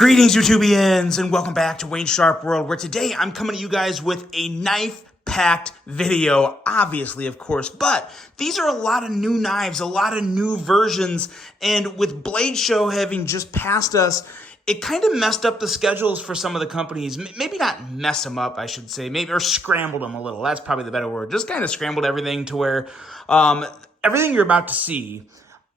Greetings, YouTubians, and welcome back to Wayne Sharp World, where today I'm coming to you guys with a knife-packed video, obviously, of course, but these are a lot of new knives, a lot of new versions, and with Blade Show having just passed us, it kind of messed up the schedules for some of the companies. Maybe not mess them up, I should say, maybe, or scrambled them a little. That's probably the better word. Just kind of scrambled everything to where everything you're about to see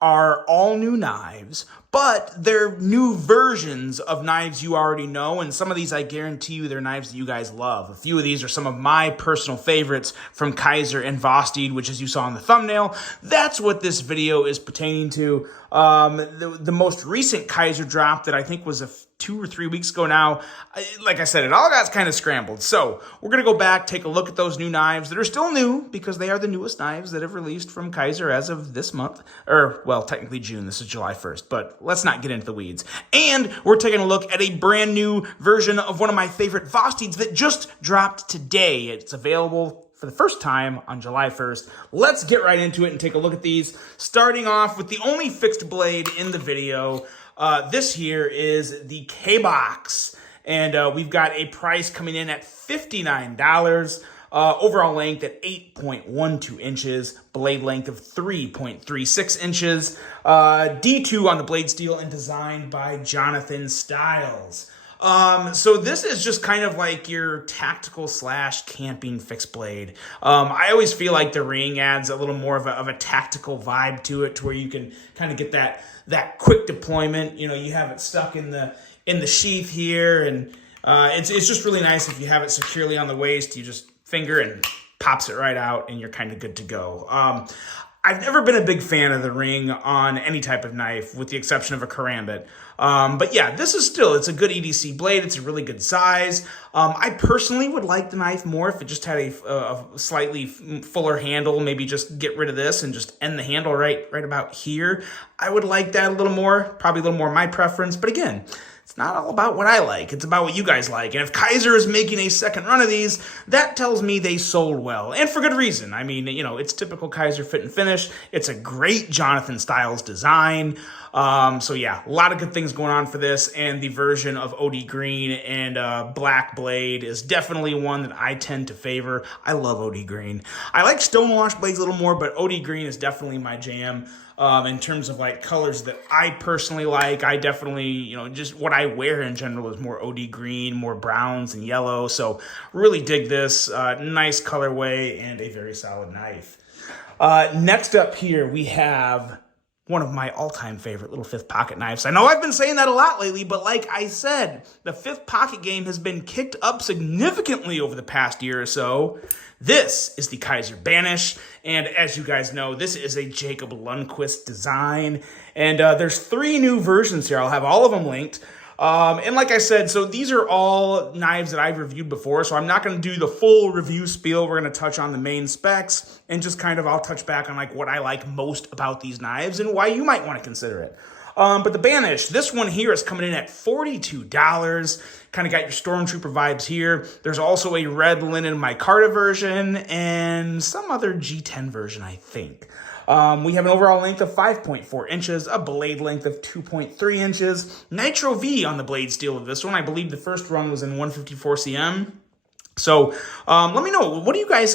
are all new knives, but they're new versions of knives you already know, and some of these, I guarantee you, they're knives that you guys love. A few of these are some of my personal favorites from Kaiser and boast, which, as you saw in the thumbnail, that's what this video is pertaining to. The most recent Kaiser drop that I think was 2 or 3 weeks ago now, like I said, it all got kind of scrambled. So we're going to go back, take a look at those new knives that are still new because they are the newest knives that have released from Kaiser as of this month, or, well, technically June. This is July 1st, but let's not get into the weeds. And we're taking a look at a brand new version of one of my favorite boasts that just dropped today. It's available for the first time on July 1st. Let's get right into it and take a look at these. Starting off with the only fixed blade in the video. This here is the KBox, and we've got a price coming in at $59. Overall length at 8.12 inches, blade length of 3.36 inches, D2 on the blade steel, and designed by Jonathan Stiles. So this is just kind of like your tactical / camping fixed blade. I always feel like the ring adds a little more of a tactical vibe to it, to where you can kind of get that quick deployment. You know, you have it stuck in the sheath here, and it's just really nice if you have it securely on the waist. You just finger and pops it right out, and you're kind of good to go. I've never been a big fan of the ring on any type of knife, with the exception of a karambit. But yeah, this is it's a good EDC blade. It's a really good size. I personally would like the knife more if it just had a slightly fuller handle. Maybe just get rid of this and just end the handle right about here. I would like that a little more, probably a little more my preference. But again, it's not all about what I like. It's about what you guys like. And if Kaiser is making a second run of these, that tells me they sold well. And for good reason. I mean, you know, it's typical Kaiser fit and finish. It's a great Jonathan Stiles design. So yeah, a lot of good things going on for this. And the version of OD Green and Black Blade is definitely one that I tend to favor. I love OD Green. I like Stonewash blades a little more, but OD Green is definitely my jam. In terms of like colors that I personally like, I definitely, you know, just what I wear in general is more OD green, more browns and yellow. So really dig this. Nice colorway and a very solid knife. Next up here, we have one of my all-time favorite little fifth pocket knives. I know I've been saying that a lot lately, but like I said, the fifth pocket game has been kicked up significantly over the past year or so. This is the Kaiser Banish, and as you guys know, this is a Jacob Lundquist design, and there's 3 new versions here. I'll have all of them linked. And like I said, so these are all knives that I've reviewed before, so I'm not going to do the full review spiel. We're going to touch on the main specs, and just kind of I'll touch back on like what I like most about these knives and why you might want to consider it. But the Banish, this one here is coming in at $42. Kind of got your Stormtrooper vibes here. There's also a red linen micarta version and some other G10 version, I think. We have an overall length of 5.4 inches, a blade length of 2.3 inches, Nitro V on the blade steel of this one. I believe the first run was in 154 cm. So let me know, what do you guys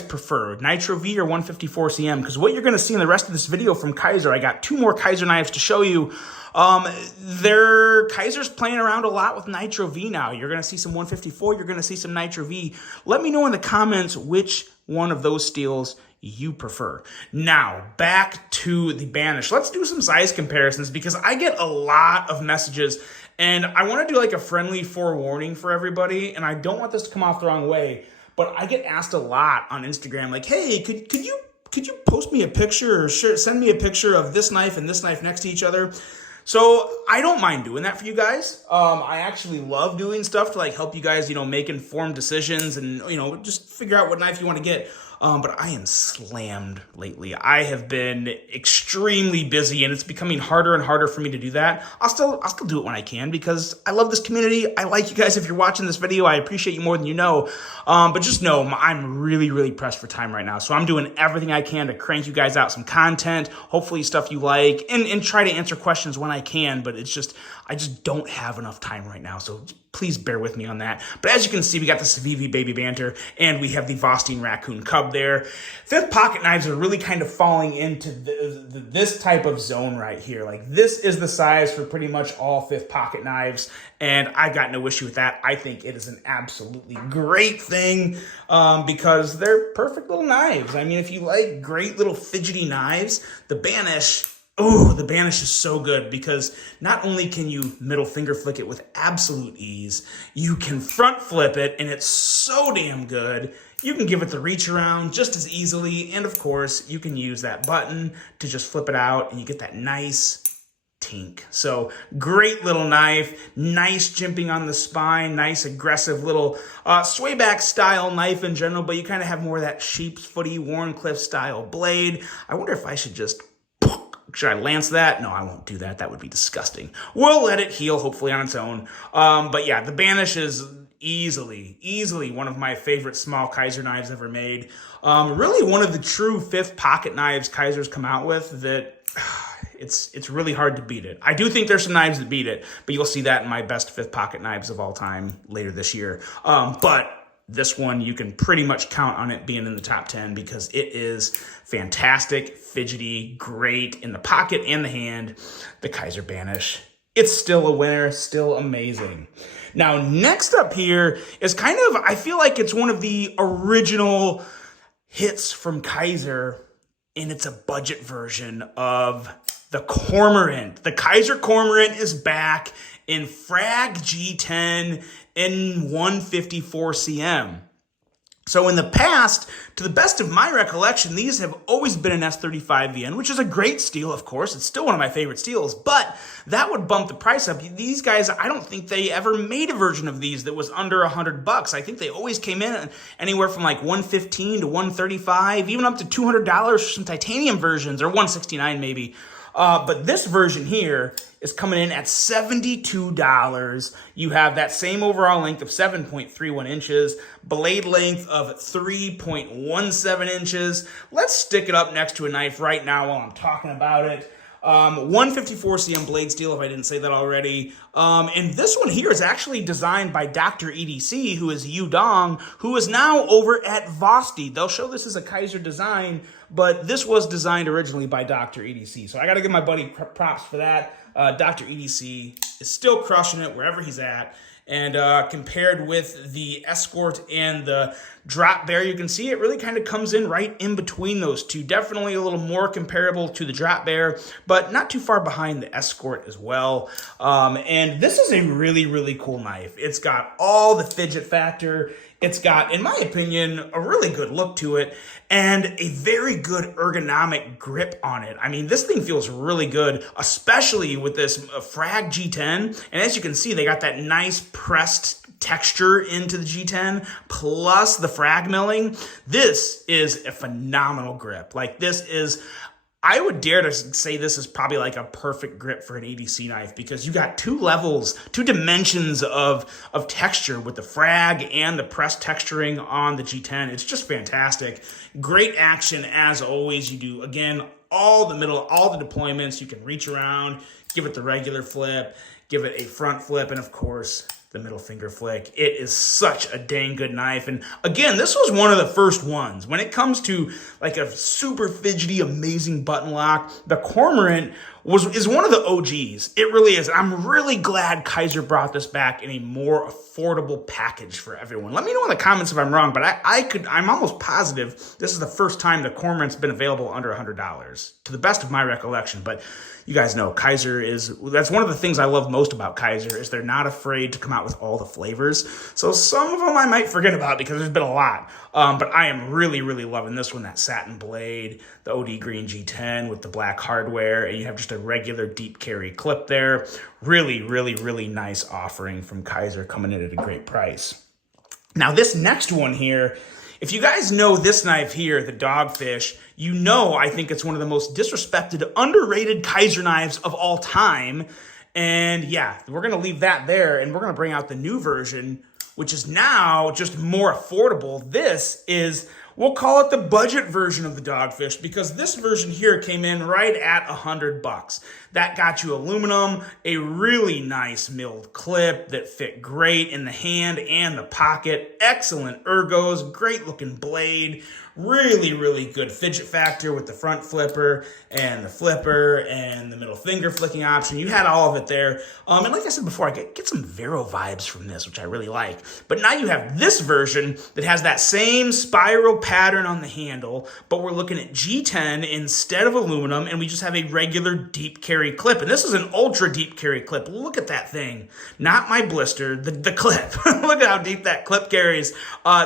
prefer, Nitro V or 154 cm? Because what you're going to see in the rest of this video from Kaiser, I got 2 more Kaiser knives to show you. Kaiser's playing around a lot with Nitro V now. You're going to see some 154, you're going to see some Nitro V. Let me know in the comments which one of those steels you prefer. Now, back to the Banish. Let's do some size comparisons because I get a lot of messages and I want to do like a friendly forewarning for everybody, and I don't want this to come off the wrong way, but I get asked a lot on Instagram, like, hey, could you post me a picture or send me a picture of this knife and this knife next to each other? So I don't mind doing that for you guys. I actually love doing stuff to like help you guys, you know, make informed decisions and, you know, just figure out what knife you want to get. but I am slammed lately. I have been extremely busy, and it's becoming harder and harder for me to do that. I'll still do it when I can because I love this community. I like you guys. If you're watching this video, I appreciate you more than you know. But just know I'm really, really pressed for time right now. So I'm doing everything I can to crank you guys out some content, hopefully stuff you like, and try to answer questions when I can. But I just don't have enough time right now. So please bear with me on that. But as you can see, we got the Civivi Baby Banter, and we have the Vostine Raccoon Cub there. Fifth pocket knives are really kind of falling into this type of zone right here. Like, this is the size for pretty much all fifth pocket knives, and I got no issue with that. I think it is an absolutely great thing because they're perfect little knives. I mean, if you like great little fidgety knives, the Banish... Oh, the Banish is so good because not only can you middle finger flick it with absolute ease, you can front flip it, and it's so damn good. You can give it the reach around just as easily, and of course, you can use that button to just flip it out, and you get that nice tink. So great little knife, nice jimping on the spine, nice aggressive little sway back style knife in general, but you kind of have more of that sheep's footy, Warncliffe style blade. I wonder if I should just... Should I lance that? No, I won't do that. That would be disgusting. We'll let it heal, hopefully, on its own. But yeah, the Banish is easily one of my favorite small Kaiser knives ever made. Really one of the true fifth pocket knives Kaiser's come out with that... It's really hard to beat it. I do think there's some knives that beat it, but you'll see that in my best fifth pocket knives of all time later this year. But this one, you can pretty much count on it being in the top 10 because it is fantastic, fidgety, great in the pocket and the hand. The Kaiser Banish, it's still a winner, still amazing. Now, next up here is kind of, I feel like it's one of the original hits from Kaiser, and it's a budget version of the Cormorant. The Kaiser Cormorant is back in Frag G10 in 154 cm. So in the past, to the best of my recollection, these have always been an S35VN, which is a great steel, of course. It's still one of my favorite steels, but that would bump the price up. These guys, I don't think they ever made a version of these that was under $100. I think they always came in anywhere from like $115 to $135, even up to $200 for some titanium versions, or $169 maybe. But this version here is coming in at $72. You have that same overall length of 7.31 inches, blade length of 3.17 inches. Let's stick it up next to a knife right now while I'm talking about it. 154 cm blade steel, if I didn't say that already. And this one here is actually designed by Dr. EDC, who is Yu Dong, who is now over at Vosti. They'll show this as a Kaiser design, but this was designed originally by Dr. EDC. So I got to give my buddy props for that. Dr. EDC is still crushing it wherever he's at. And compared with the Escort and the Drop Bear, you can see it really kind of comes in right in between those two. Definitely a little more comparable to the Drop Bear, but not too far behind the Escort as well. And this is a really, really cool knife. It's got all the fidget factor. It's got, in my opinion, a really good look to it and a very good ergonomic grip on it. I mean, this thing feels really good, especially with this Frag G10. And as you can see, they got that nice pressed texture into the G10 plus the frag milling. This is a phenomenal grip. Like, this is... I would dare to say this is probably like a perfect grip for an EDC knife because you got two levels, two dimensions of texture with the frag and the press texturing on the G10. It's just fantastic. Great action as always. You do, again, all the deployments. You can reach around, give it the regular flip, give it a front flip, and of course, the middle finger flick. It is such a dang good knife. And again, this was one of the first ones. When it comes to like a super fidgety, amazing button lock, the Cormorant is one of the OGs. It really is. I'm really glad Kaiser brought this back in a more affordable package for everyone. Let me know in the comments if I'm wrong, but I'm almost positive this is the first time the Cormorant's been available under $100, to the best of my recollection. But you guys know Kaiser that's one of the things I love most about Kaiser is they're not afraid to come out with all the flavors. So some of them I might forget about because there's been a lot. But I am really, really loving this one, that satin blade, the OD green G10 with the black hardware, and you have just a regular deep carry clip there. Really, really, really nice offering from Kaiser coming in at a great price. Now this next one here If you guys know this knife here, the Dogfish, you know I think it's one of the most disrespected, underrated Kaiser knives of all time. And yeah, we're going to leave that there, and we're going to bring out the new version, which is now just more affordable. This is, we'll call it the budget version of the Dogfish, because this version here came in right at $100. That got you aluminum, a really nice milled clip that fit great in the hand and the pocket, excellent ergos, great looking blade, really, really good fidget factor with the front flipper and the middle finger flicking option. You had all of it there. And like I said before, I get some Vero vibes from this, which I really like. But now you have this version that has that same spiral pattern on the handle, but we're looking at G10 instead of aluminum, and we just have a regular deep carry clip. And this is an ultra deep carry clip. Look at that thing. Not my blister, the clip. Look at how deep that clip carries.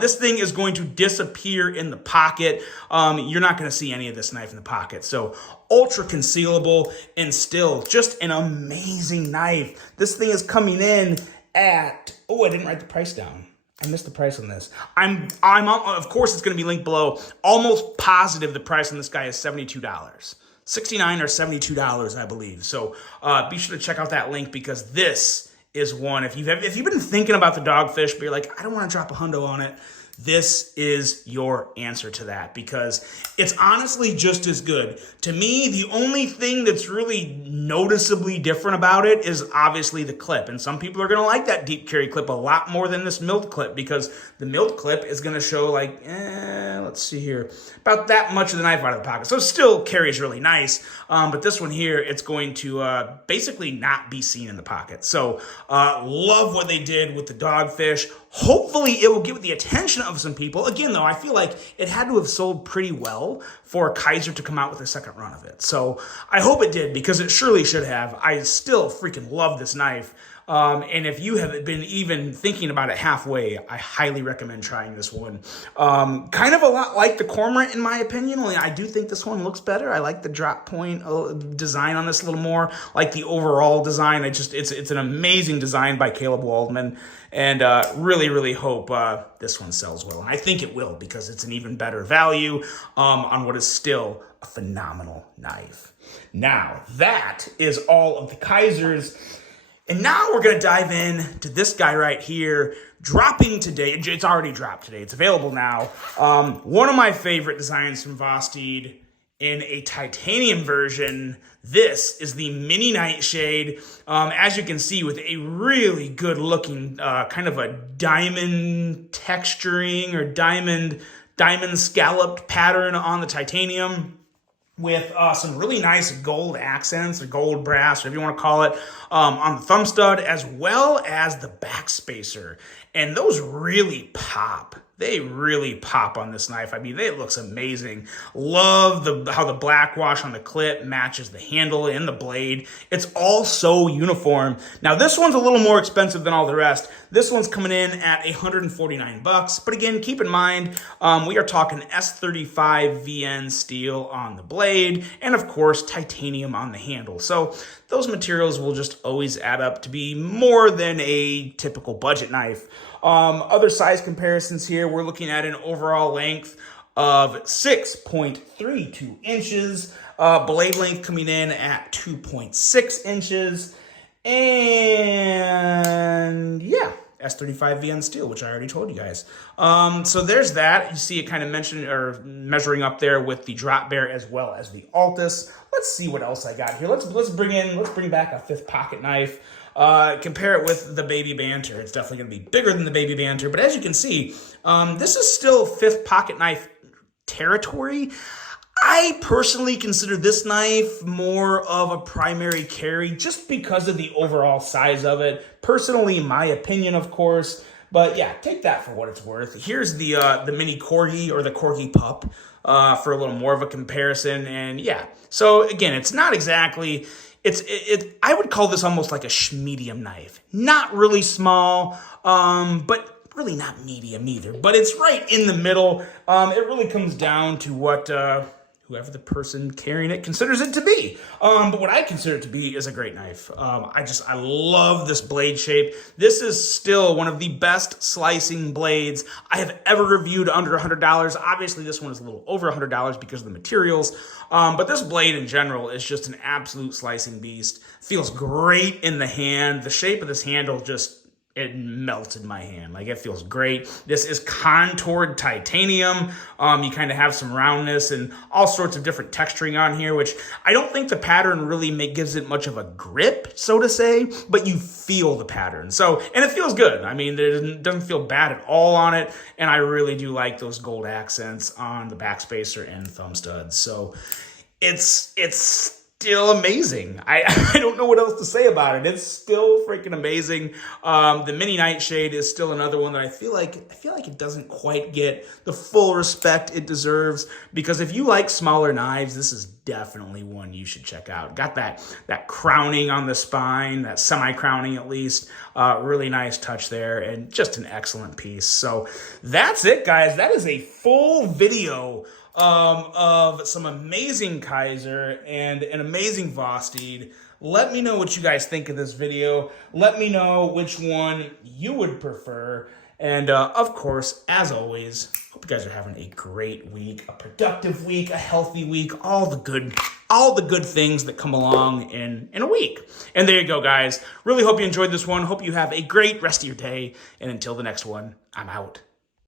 This thing is going to disappear in the pocket. You're not going to see any of this knife in the pocket. So ultra concealable and still just an amazing knife. This thing is coming in at, oh, I didn't write the price down. I missed the price on this. I'm of course it's going to be linked below. Almost positive the price on this guy is $72. $69 or $72, I believe. So be sure to check out that link, because this is one. If you've been thinking about the Dogfish, but you're like, I don't want to drop a hundo on it, this is your answer to that, because it's honestly just as good. To me, the only thing that's really noticeably different about it is obviously the clip. And some people are going to like that deep carry clip a lot more than this milled clip, because the milled clip is going to show like, let's see here, about that much of the knife out of the pocket. So it still carries really nice. But this one here, it's going to basically not be seen in the pocket. So love what they did with the Dogfish. Hopefully it will get the attention of some people. Again, though, I feel like it had to have sold pretty well for Kaiser to come out with a second run of it. So I hope it did, because it surely should have. I still freaking love this knife. And if you have been even thinking about it halfway, I highly recommend trying this one. Kind of a lot like the Cormorant, in my opinion, only I do think this one looks better. I like the drop point design on this a little more, like the overall design. It's an amazing design by Caleb Waldman, and really, really hope this one sells well. And I think it will, because it's an even better value on what is still a phenomenal knife. Now, that is all of the Kaisers. And now we're going to dive in to this guy right here, dropping today. It's already dropped today. It's available now. One of my favorite designs from Vosteed in a titanium version. This is the Mini Nightshade. As you can see, with a really good looking kind of a diamond texturing or diamond scalloped pattern on the titanium, with some really nice gold accents, or gold brass, whatever you want to call it, on the thumb stud, as well as the back spacer. And those really pop. They really pop on this knife. I mean, it looks amazing. Love how the black wash on the clip matches the handle and the blade. It's all so uniform. Now, this one's a little more expensive than all the rest. This one's coming in at $149. But again, keep in mind, we are talking S35 VN steel on the blade, and of course, titanium on the handle. So those materials will just always add up to be more than a typical budget knife. Other size comparisons here, we're looking at an overall length of 6.32 inches, blade length coming in at 2.6 inches, and yeah, S35 VN steel, which I already told you guys. So there's that. You see it kind of measuring up there with the Drop Bear as well as the Altus. Let's see what else I got here. Let's bring back a fifth pocket knife. Compare it with the Baby Banter. It's definitely going to be bigger than the Baby Banter, but as you can see, this is still fifth pocket knife territory. I personally consider this knife more of a primary carry, just because of the overall size of it. Personally, my opinion, of course, but yeah, take that for what it's worth. Here's the mini Corgi, or the Corgi Pup, for a little more of a comparison, and yeah. So again, it's not exactly. I would call this almost like a medium knife. Not really small, but really not medium either. But it's right in the middle. It really comes down to what whoever the person carrying it considers it to be. But what I consider it to be is a great knife. I love this blade shape. This is still one of the best slicing blades I have ever reviewed under $100. Obviously, this one is a little over $100 because of the materials. But this blade in general is just an absolute slicing beast. Feels great in the hand. The shape of this handle it melted my hand. Like, it feels great. This is contoured titanium. You kind of have some roundness and all sorts of different texturing on here, which I don't think the pattern really gives it much of a grip, so to say, but you feel the pattern. So, and it feels good. I mean, it doesn't feel bad at all on it, and I really do like those gold accents on the backspacer and thumb studs. So it's still amazing. I don't know what else to say about it. It's still freaking amazing. The mini nightshade is still another one that I feel like it doesn't quite get the full respect it deserves, because if you like smaller knives, this is definitely one you should check out. Got that crowning on the spine, that semi-crowning at least. Really nice touch there, and just an excellent piece. So that's it, guys. That is a full video of some amazing Kaiser and an amazing Vosteed. Let me know what you guys think of this video. Let me know which one you would prefer. And of course, as always, hope you guys are having a great week, a productive week, a healthy week, all the good things that come along in a week. And there you go, guys. Really hope you enjoyed this one. Hope you have a great rest of your day. And until the next one, I'm out.